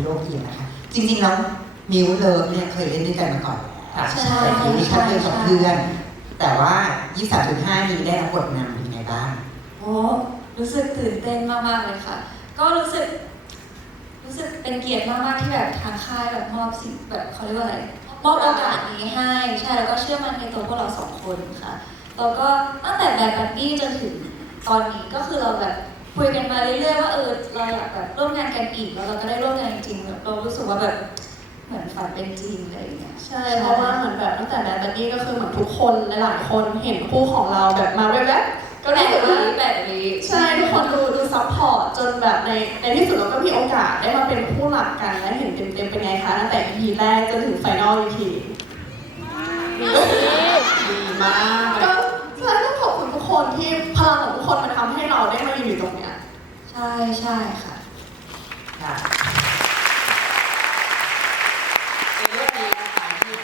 ฮีโร่เกียร์นะคะ จริงๆแล้วมิวเลิฟเนี่ยเคยเล่นด้วยกันมาก่อนค่ะใช่แต่คือมีแค่เพื่อนกับใช่เพื่อน แต่ว่า 23.5 นี้ได้รับบทนำเป็นไงบ้างโอ้รู้สึกตื่นเต้นมากๆเลยค่ะ ก็รู้สึก รู้สึกเป็นเกียรติมากๆที่แบบทางค่ายแบบมอบสิ่งแบบเขาเรียกว่าอะไรมอบโอกาสนี้ให้ใช่แล้วก็เชื่อมั่นในตัวพวกเราสองคนค่ะแล้วก็ตั้งแต่แบบบัดดี้จนถึงตอนนี้ก็คือเราแบบ คุยกันมาเรื่อยๆว่าเออเราอยากแบบร่วมงานกันอีกแล้วเราก็ได้ร่วมงานจริงๆแบบเรารู้สึกว่าแบบเหมือนฝันเป็นจริงอะไรอย่างเงี้ยใช่เพราะว่าเหมือนแบบตั้งแต่แบดบัดดี้ก็คือเหมือนทุกคนหลายๆคนเห็นคู่ของเราแบบมาแวบๆก็ก็รู้แบบสึกว่านี้แบบนี้ใช่ทุกคนดูดูซัพพอร์ตจนแบบในในที่สุดเราก็มีโอกาสได้มาเป็นคู่หลักกันและเห็นเต็มๆเป็นไงคะตั้งแต่ EP แรกจนถึงไฟนอล EP เราได้มายืนอยู่ตรงเนี้ยใช่ใช่ค่ะ ค่ะในเรื่องนี้นะคะที่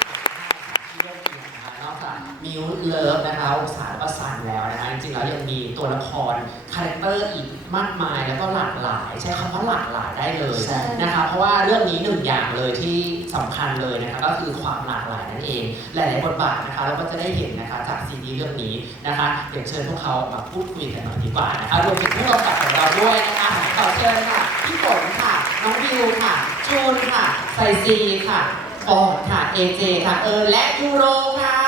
ที่เรื่องนี้นะคะนอกจาก มิวเลิฟนะคะองศาแล้วก็ซันแล้วนะคะจริงๆแล้วยังมีตัวละครคาแรคเตอร์อีกมากมายแล้วก็หลากหลาย ใช้คำว่าหลากหลายได้เลยใช่ นะคะเพราะว่าเรื่องนี้หนึ่งอย่างเลยที่สำคัญเลยนะคะก็คือความหลากหลายนั่นเอง หลายๆบทบาทนะคะเราก็จะได้เห็นนะคะจากซีรีส์เรื่องนี้นะคะเดี๋ยวเชิญพวกเขามาพูดคุยกันหน่อยดีกว่านะคะรวมถึงผู้กำกับของเราด้วยนะคะขอเชิญค่ะพี่ฝนค่ะน้องวิวค่ะจูนค่ะไซซีค่ะฟอร์ดค่ะเอเจค่ะเออและยูโรค่ะ